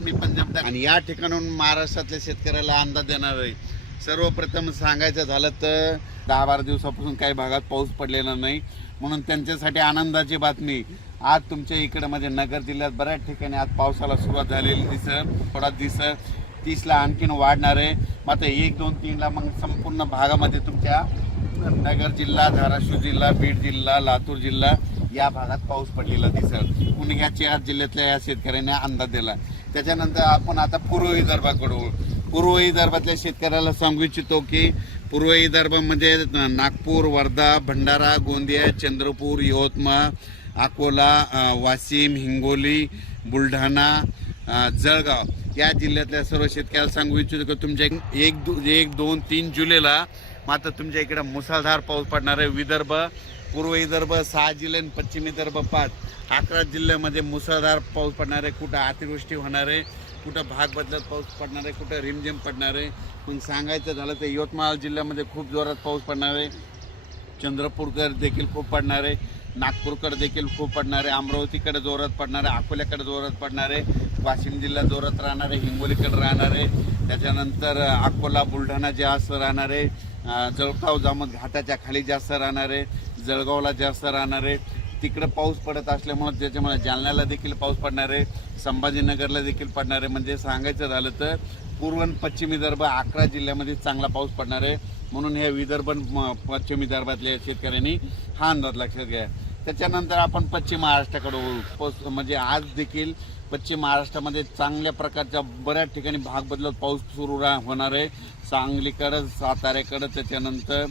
मी पंजाब आणि या ठिकाणून महाराष्ट्रातल्या शेतकऱ्याला अंदाज देणार आहे। सर्वप्रथम सांगायचं झालं तर 10-12 दिवसापासून काही भागात पाऊस पडलेला नाही, म्हणून त्यांच्यासाठी आनंदाची बातमी। आज तुमच्या इकडे म्हणजे नगर जिल्ह्यात बऱ्याच ठिकाणी आज पावसाला सुरुवात झालेली थोडा दिवस 30ला आणखीन वाढणार आहे। मात्र 1, 2, 3ला मग संपूर्ण भागामध्ये तुमच्या नगर जिल्हा, धाराशिव जिल्हा, बीड जिल्हा, लातूर जिल्हा या भागात पाऊस पडलेला दिसेल, म्हणून या 4 जिल्ह्यातल्या या शेतकऱ्यांनी अंदाज दिला। त्याच्यानंतर आपण आता पूर्व विदर्भाकडे पूर्व विदर्भातल्या शेतकऱ्याला सांगू इच्छितो की पूर्व विदर्भामध्ये नागपूर, वर्धा, भंडारा, गोंदिया, चंद्रपूर, यवतमाळ, अकोला, वाशिम, हिंगोली, बुलढाणा, जळगाव या जिल्ह्यातल्या सर्व शेतकऱ्याला सांगू इच्छितो की तुमच्या 1, 2, 3 जुलैला मात्र तुमच्या इकडे मुसळधार पाऊस पडणार आहे। विदर्भ, पूर्व विदर्भ 6 जिल्हे, पश्चिम विदर्भ 5, 11 जिल्ह्यामध्ये मुसळधार पाऊस पडणार आहे। कुठं अतिवृष्टी होणार आहे, कुठं भाग बदलत पाऊस पडणार आहे, कुठं रिमझिम पडणार आहे। पण सांगायचं झालं तर यवतमाळ जिल्ह्यामध्ये खूप जोरात पाऊस पडणार आहे, चंद्रपूरकर देखील खूप पडणार आहे, नागपूरकडे देखील खूप पडणार आहे, अमरावतीकडे जोरात पडणार आहे, अकोल्याकडे जोरात पडणार आहे, वाशिम जिल्हा जोरात राहणार आहे, हिंगोलीकडे राहणार आहे, त्याच्यानंतर अकोला, बुलढाणा जास्त राहणार आहे, जळगाव जामोद घाटाच्या खाली जास्त राहणार आहे, जळगावला जास्त राहणार आहे। तिकडे पाऊस पडत असल्यामुळे त्याच्यामुळे जालन्याला देखील पाऊस पडणार आहे, संभाजीनगरला देखील पडणार आहे। म्हणजे सांगायचं झालं तर पूर्व आणि पश्चिम विदर्भ 11 जिल्ह्यामध्ये चांगला पाऊस पडणार आहे, म्हणून हे विदर्भ पश्चिम विदर्भातल्या शेतकऱ्यांनी हा अंदाज लक्षात घ्या। त्याच्यानंतर आपण पश्चिम महाराष्ट्राकडे वळू। म्हणजे आज देखील पश्चिम महाराष्ट्रामध्ये चांगल्या प्रकारच्या बऱ्याच ठिकाणी भाग बदलत पाऊस सुरू होणार आहे। सांगलीकडं, साताऱ्याकडं, त्याच्यानंतर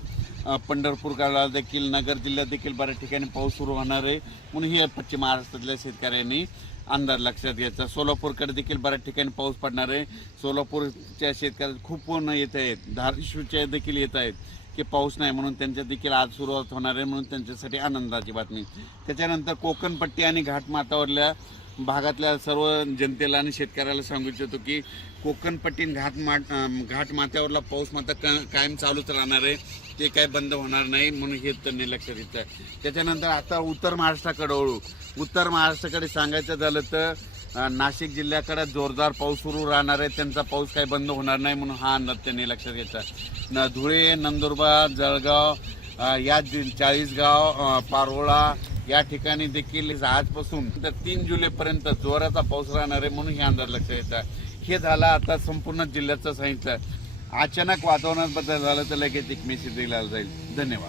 पंढरपूरकडे देखील, नगर जिल्ह्यात देखील बऱ्याच ठिकाणी पाऊस सुरू होणार आहे, म्हणून हे पश्चिम महाराष्ट्रातल्या शेतकऱ्यांनी अंदाज लक्षात घ्यायचा। सोलापूरकडे देखील बऱ्याच ठिकाणी पाऊस पडणार आहे। सोलापूरच्या शेतकऱ्यांना खूप पूर्ण येत आहेत, धाराशिवच्या देखील येत आहेत की पाऊस नाही, म्हणून त्यांच्या देखील आज सुरुवात होणार आहे, म्हणून त्यांच्यासाठी आनंदाची बातमी। त्याच्यानंतर कोकणपट्टी आणि घाटमाथ्यावरल्या भागातल्या सर्व जनतेला आणि शेतकऱ्याला सांगू इच्छितो की कोकणपट्टी घाटमाथ्यावरला पाऊस मात्र कायम चालूच राहणार आहे, ते काय बंद होणार नाही, म्हणून हे त्यांनी लक्षात घेतलं। त्याच्यानंतर आता उत्तर महाराष्ट्राकडे वळू। उत्तर महाराष्ट्राकडे सांगायचं झालं तर नाशिक जिल्ह्याकडे जोरदार पाऊस सुरू राहणार आहे, त्यांचा पाऊस काही बंद होणार नाही, म्हणून हा अंदाज त्यांनी लक्षात घेतला। धुळे, नंदुरबार, जळगाव या 40गाव, पारोळा या ठिकाणी देखील आजपासून तर 3 जुलैपर्यंत जोराचा पाऊस राहणार आहे, म्हणून हे अंदाज लक्षात घेतला। हे झालं आता संपूर्ण जिल्ह्याचं सांगितलं। अचानक वातावरणात बदल झाला तर लगेच एक मेसेज दिला जाईल। धन्यवाद।